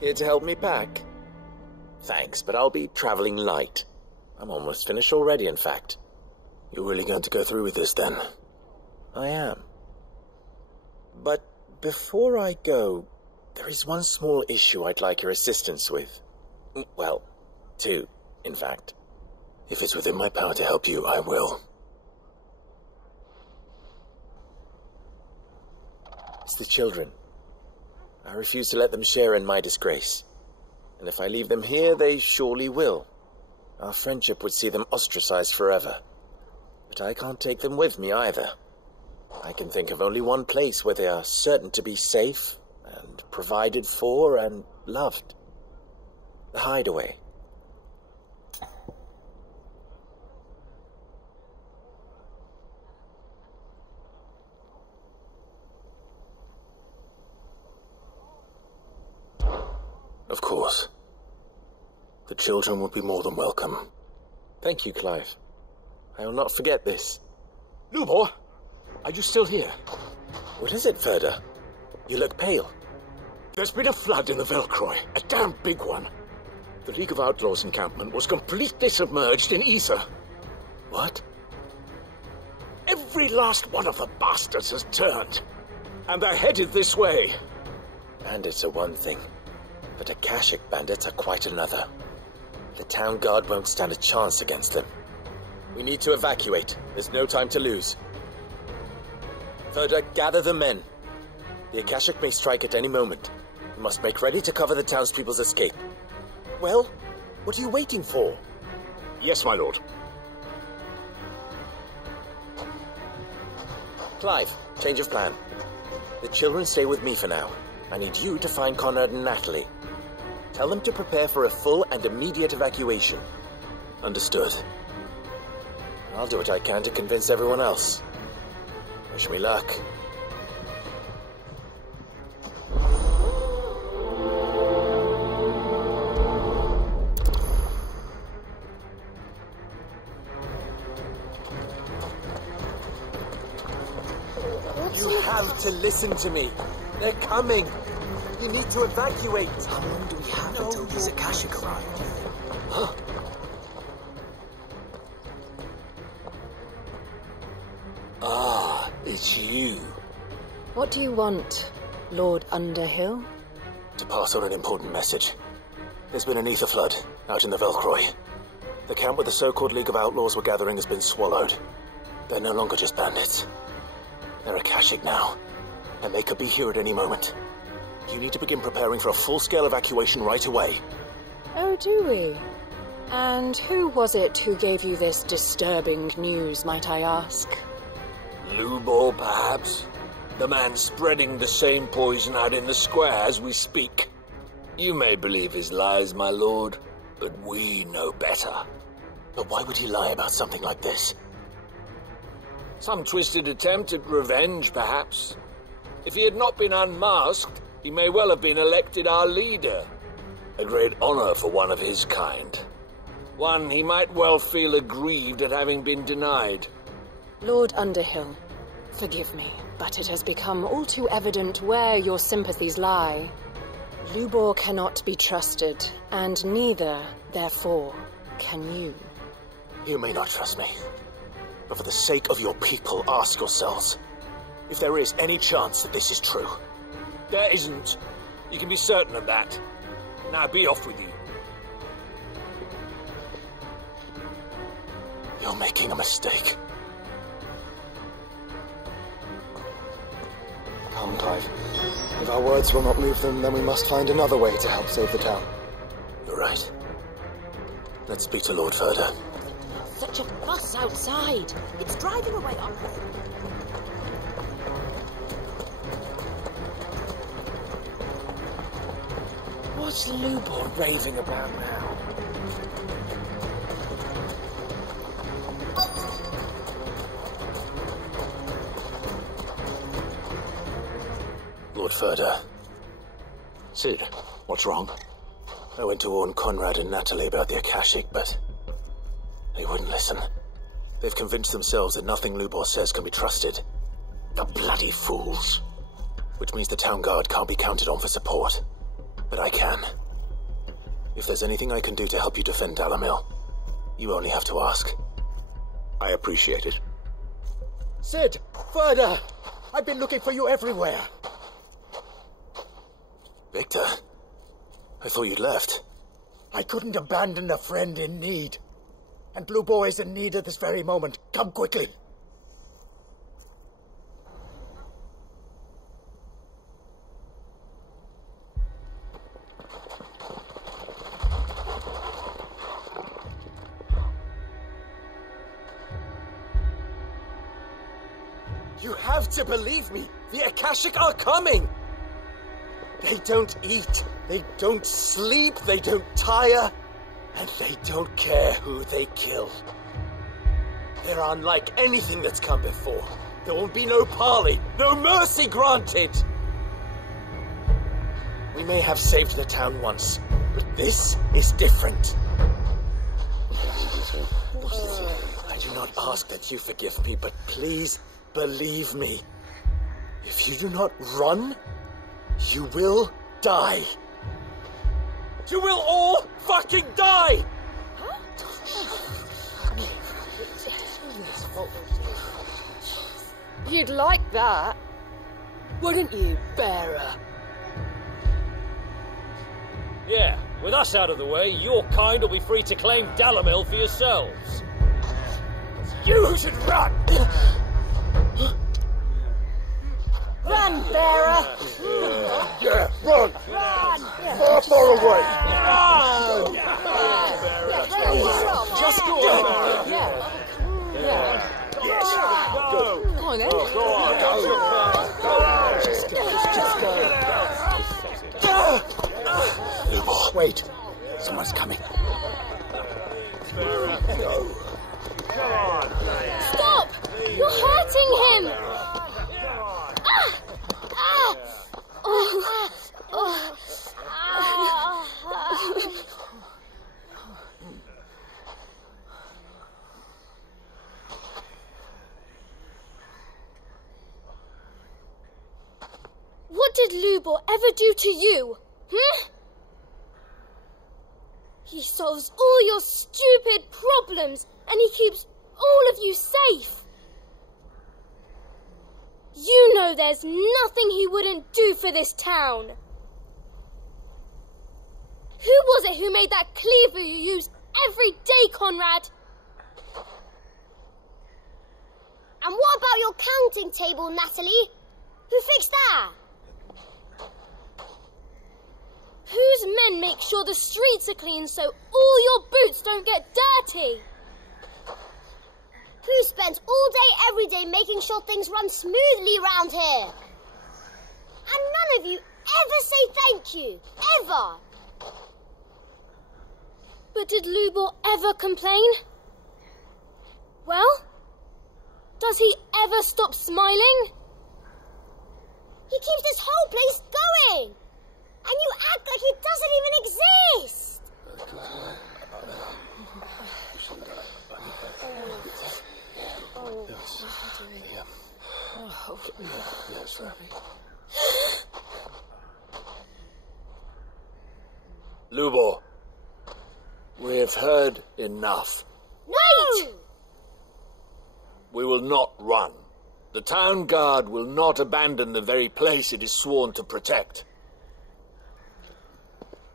Here to help me pack? Thanks, but I'll be traveling light. I'm almost finished already, in fact. You're really going to go through with this, then? I am. But before I go, there is one small issue I'd like your assistance with. Well, two, in fact. If it's within my power to help you, I will. It's the children. I refuse to let them share in my disgrace. And if I leave them here, they surely will. Our friendship would see them ostracized forever. But I can't take them with me either. I can think of only one place where they are certain to be safe and provided for and loved. The Hideaway. Of course. The children would be more than welcome. Thank you, Clive. I will not forget this. Lubor, are you still here? What is it, Ferda? You look pale. There's been a flood in the Velcroy, a damn big one. The League of Outlaws encampment was completely submerged in ether. What? Every last one of the bastards has turned, and they're headed this way. Bandits are one thing, but Akashic bandits are quite another. The town guard won't stand a chance against them. We need to evacuate. There's no time to lose. Ferda, gather the men. The Akashic may strike at any moment. We must make ready to cover the townspeople's escape. Well, what are you waiting for? Yes, my lord. Clive, change of plan. The children stay with me for now. I need you to find Conrad and Natalie. Tell them to prepare for a full and immediate evacuation. Understood. I'll do what I can to convince everyone else. Wish me luck. You have to listen to me. They're coming. You need to evacuate. How long do we have until these Akashic arrive? Huh? Ah, it's you. What do you want, Lord Underhill? To pass on an important message. There's been an ether flood out in the Velcroy. The camp where the so-called League of Outlaws were gathering has been swallowed. They're no longer just bandits. They're Akashic now, and they could be here at any moment. You need to begin preparing for a full-scale evacuation right away. Oh, do we? And who was it who gave you this disturbing news, might I ask? Lubor, perhaps? The man spreading the same poison out in the square as we speak. You may believe his lies, my lord, but we know better. But why would he lie about something like this? Some twisted attempt at revenge, perhaps. If he had not been unmasked, he may well have been elected our leader. A great honor for one of his kind. One he might well feel aggrieved at having been denied. Lord Underhill, forgive me, but it has become all too evident where your sympathies lie. Lubor cannot be trusted, and neither, therefore, can you. You may not trust me, but for the sake of your people, ask yourselves if there is any chance that this is true. There isn't. You can be certain of that. Now be off with you. You're making a mistake. Come, Clive. If our words will not move them, then we must find another way to help save the town. You're right. Let's speak to Lord Ferda. Such a fuss outside. It's driving away our... What's Lubor raving about now? Lord Ferda. Sid, what's wrong? I went to warn Conrad and Natalie about the Akashic, but they wouldn't listen. They've convinced themselves that nothing Lubor says can be trusted. The bloody fools. Which means the town guard can't be counted on for support. but I can. If there's anything I can do to help you defend Dalamil, you only have to ask. I appreciate it. Sid! Further! I've been looking for you everywhere. Victor? I thought you'd left. I couldn't abandon a friend in need. And Blue Boar is in need at this very moment. Come quickly. You have to believe me. The Akashic are coming. They don't eat, they don't sleep, they don't tire, and they don't care who they kill. They're unlike anything that's come before. There won't be no parley, no mercy granted. We may have saved the town once, but this is different. I do not ask that you forgive me, but please believe me. If you do not run, you will die. You will all fucking die! You'd like that, wouldn't you, bearer? Yeah, with us out of the way, your kind will be free to claim Dalamil for yourselves. You should run! Run, bearer! Yeah, run! Run! Far, far away! Run! Just go on. Yeah. Come on, then. Lubo, wait. Someone's coming. Stop! You're hurting him! What did Lubor ever do to you? He solves all your stupid problems and he keeps all of you safe. You know there's nothing he wouldn't do for this town. Who was it who made that cleaver you use every day, Conrad? And what about your counting table, Natalie? Who fixed that? Whose men make sure the streets are clean so all your boots don't get dirty? Who spends all day every day making sure things run smoothly round here? And none of you ever say thank you. Ever. But did Lubor ever complain? Well, does he ever stop smiling? He keeps this whole place going. And you act like it doesn't even exist. Lubor, we've heard enough. Wait! We will not run. The town guard will not abandon the very place it is sworn to protect.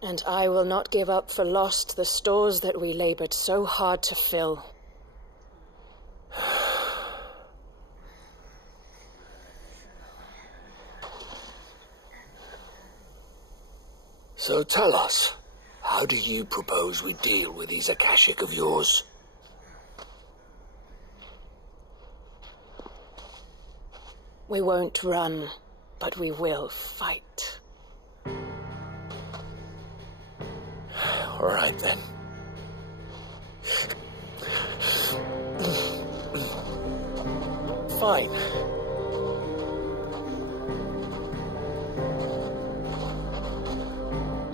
And I will not give up for lost the stores that we labored so hard to fill. So tell us, how do you propose we deal with these Akashic of yours? We won't run, but we will fight. All right, then. Fine.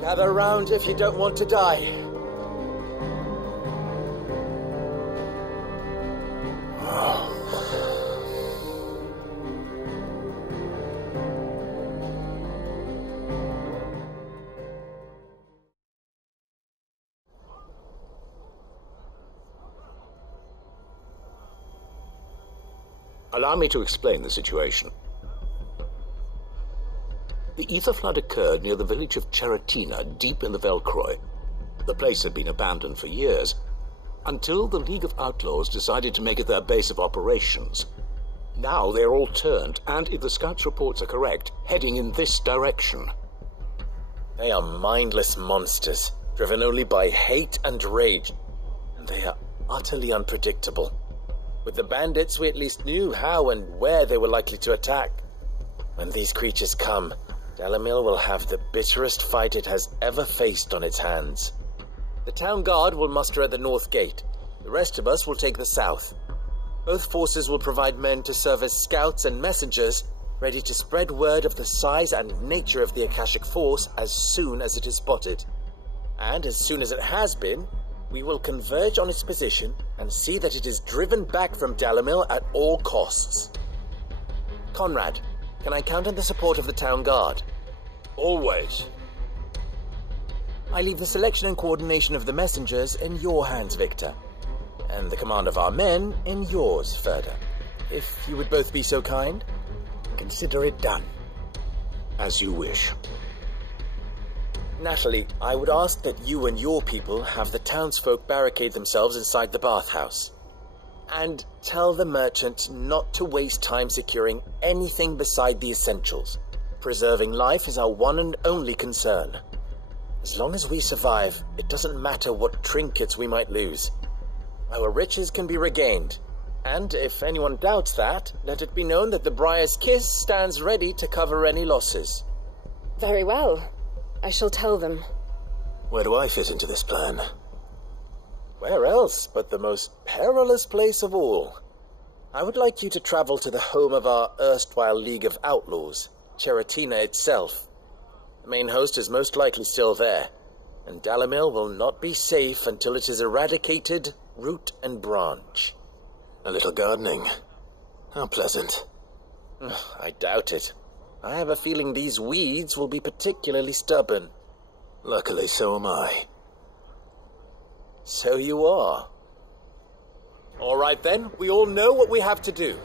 Gather round if you don't want to die. Allow me to explain the situation. The ether flood occurred near the village of Cheratina, deep in the Velcroy. The place had been abandoned for years, until the League of Outlaws decided to make it their base of operations. Now they're all turned, and if the Scouts' reports are correct, heading in this direction. They are mindless monsters, driven only by hate and rage, and they are utterly unpredictable. With the bandits, we at least knew how and where they were likely to attack. When these creatures come, Dalamil will have the bitterest fight it has ever faced on its hands. The town guard will muster at the north gate. The rest of us will take the south. Both forces will provide men to serve as scouts and messengers, ready to spread word of the size and nature of the Akashic Force as soon as it is spotted. And as soon as it has been, we will converge on its position and see that it is driven back from Dalamil at all costs. Conrad, can I count on the support of the town guard? Always. I leave the selection and coordination of the messengers in your hands, Victor, and the command of our men in yours, Ferda. If you would both be so kind. Consider it done. As you wish. Natalie, I would ask that you and your people have the townsfolk barricade themselves inside the bathhouse. And tell the merchant not to waste time securing anything beside the essentials. Preserving life is our one and only concern. As long as we survive, it doesn't matter what trinkets we might lose. Our riches can be regained. And if anyone doubts that, let it be known that the Briar's Kiss stands ready to cover any losses. Very well. I shall tell them. Where do I fit into this plan? Where else but the most perilous place of all? I would like you to travel to the home of our erstwhile League of Outlaws, Cheratina itself. The main host is most likely still there, and Dalamil will not be safe until it is eradicated, root and branch. A little gardening. How pleasant. I doubt it. I have a feeling these weeds will be particularly stubborn. Luckily, so am I. So you are. All right then, we all know what we have to do.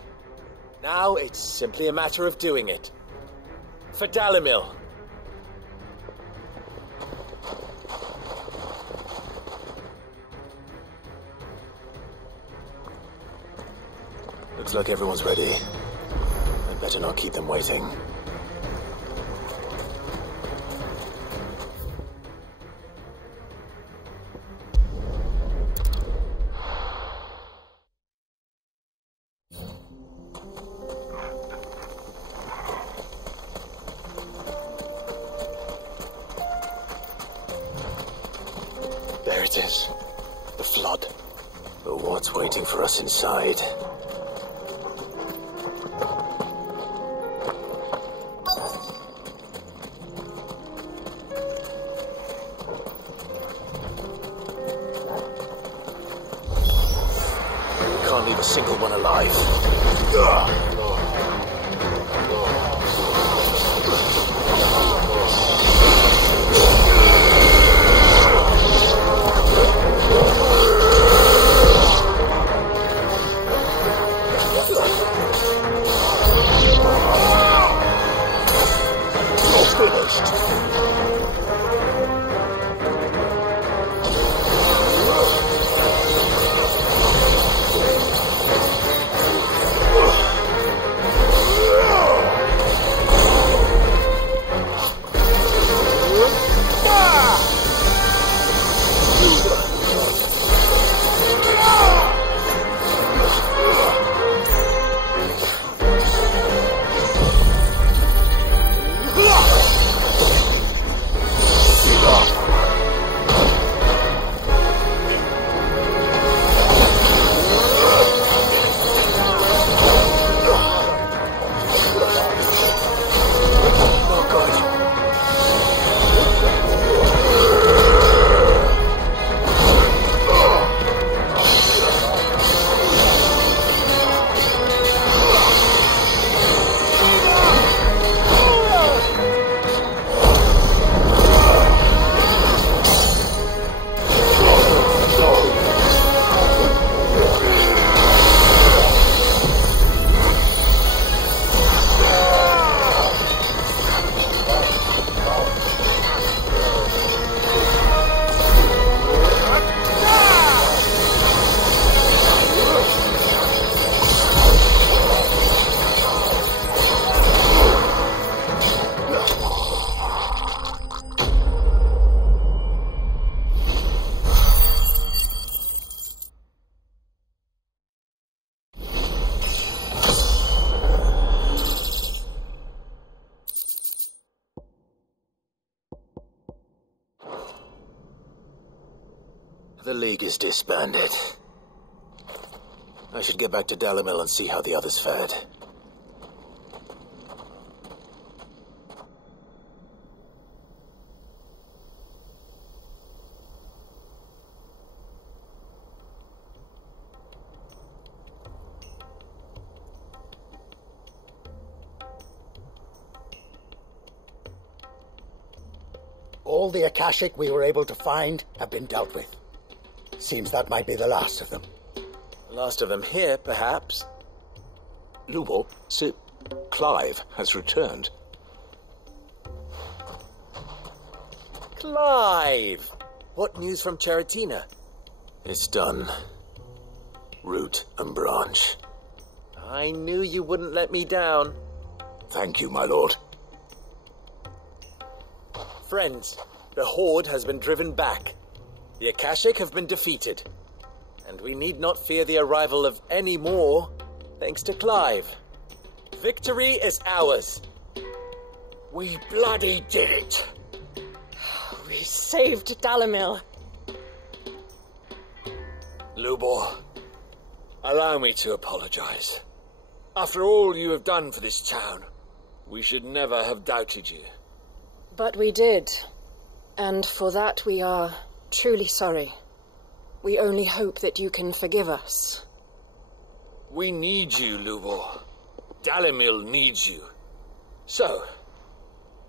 Now it's simply a matter of doing it. For Dalamil. Looks like everyone's ready. I'd better not keep them waiting. There it is. The flood. But what's waiting for us inside? Can't leave a single one alive. Ugh. The League is disbanded. I should get back to Dalimil and see how the others fared. All the Akashic we were able to find have been dealt with. Seems that might be the last of them. Last of them here, perhaps. Lubor, Clive has returned. Clive! What news from Charatina? It's done. Root and branch. I knew you wouldn't let me down. Thank you, my lord. Friends, the Horde has been driven back. The Akashic have been defeated. And we need not fear the arrival of any more, thanks to Clive. Victory is ours. We bloody did it. We saved Dalimil. Lubor, allow me to apologize. After all you have done for this town, we should never have doubted you. But we did. And for that we are truly sorry. We only hope that you can forgive us. We need you, Lubor. Dalimil needs you. So,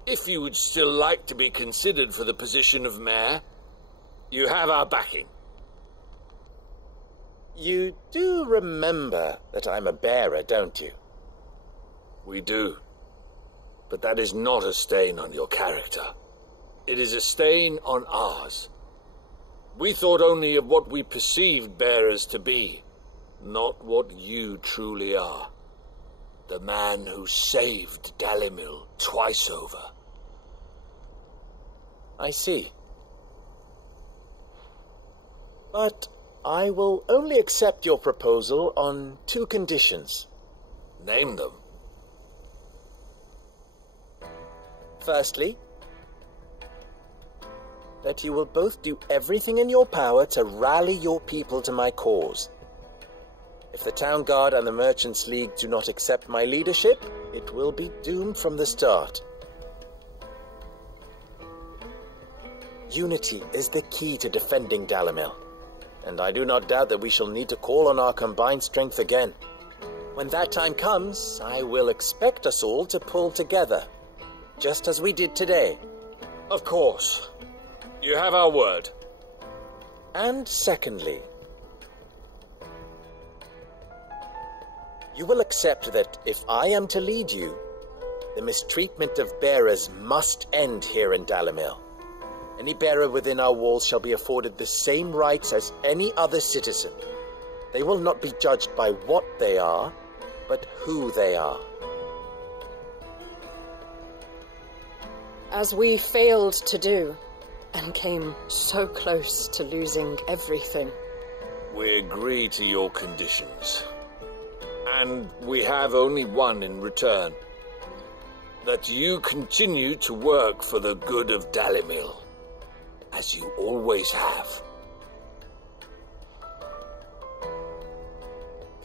if you would still like to be considered for the position of mayor, you have our backing. You do remember that I'm a bearer, don't you? We do. But that is not a stain on your character. It is a stain on ours. We thought only of what we perceived bearers to be, not what you truly are. The man who saved Dalimil twice over. I see. But I will only accept your proposal on 2 conditions. Name them. Firstly, that you will both do everything in your power to rally your people to my cause. If the Town Guard and the Merchants League do not accept my leadership, it will be doomed from the start. Unity is the key to defending Dalimil, and I do not doubt that we shall need to call on our combined strength again. When that time comes, I will expect us all to pull together, just as we did today. Of course. You have our word. And secondly, you will accept that if I am to lead you, the mistreatment of bearers must end here in Dalimil. Any bearer within our walls shall be afforded the same rights as any other citizen. They will not be judged by what they are, but who they are. As we failed to do, and came so close to losing everything. We agree to your conditions. And we have only one in return. That you continue to work for the good of Dalimil, as you always have.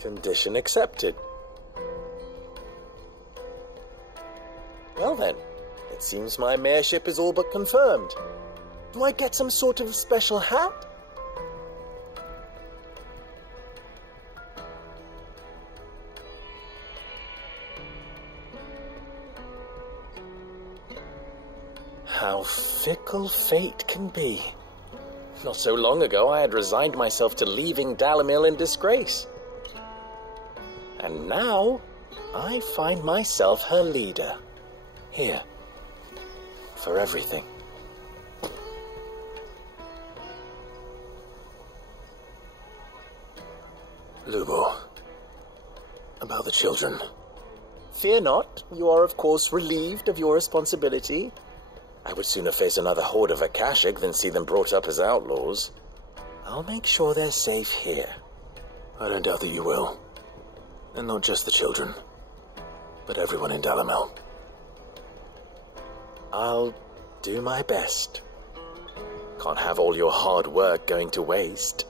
Condition accepted. Well then, it seems my mayorship is all but confirmed. Do I get some sort of special hat? How fickle fate can be. Not so long ago I had resigned myself to leaving Dalimil in disgrace. And now I find myself her leader. Here. For everything. Lubor, about the children. Fear not, you are of course relieved of your responsibility. I would sooner face another horde of Akashic than see them brought up as outlaws. I'll make sure they're safe here. I don't doubt that you will. And not just the children, but everyone in Dalimil. I'll do my best. Can't have all your hard work going to waste.